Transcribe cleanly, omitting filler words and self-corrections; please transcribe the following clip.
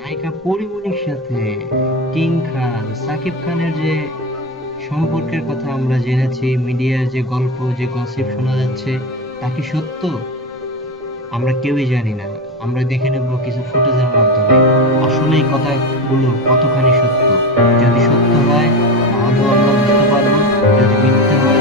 নায়িকা পরীমনির সাথে কিং খান সাকিব খানের যে সম্পর্কের কথা আমরা জেনেছি, মিডিয়ার যে গল্প যে গসিপ শোনা যাচ্ছে, তা কি সত্য? আমরা কেউই জানি না। আমরা দেখে নেব কিছু ফুটেজের মাধ্যমে আসলে এই কথাগুলো কতখানি সত্য। যদি সত্য হয় তাহলেও আমরা বুঝতে পারবো, যদি মিথ্যে হয়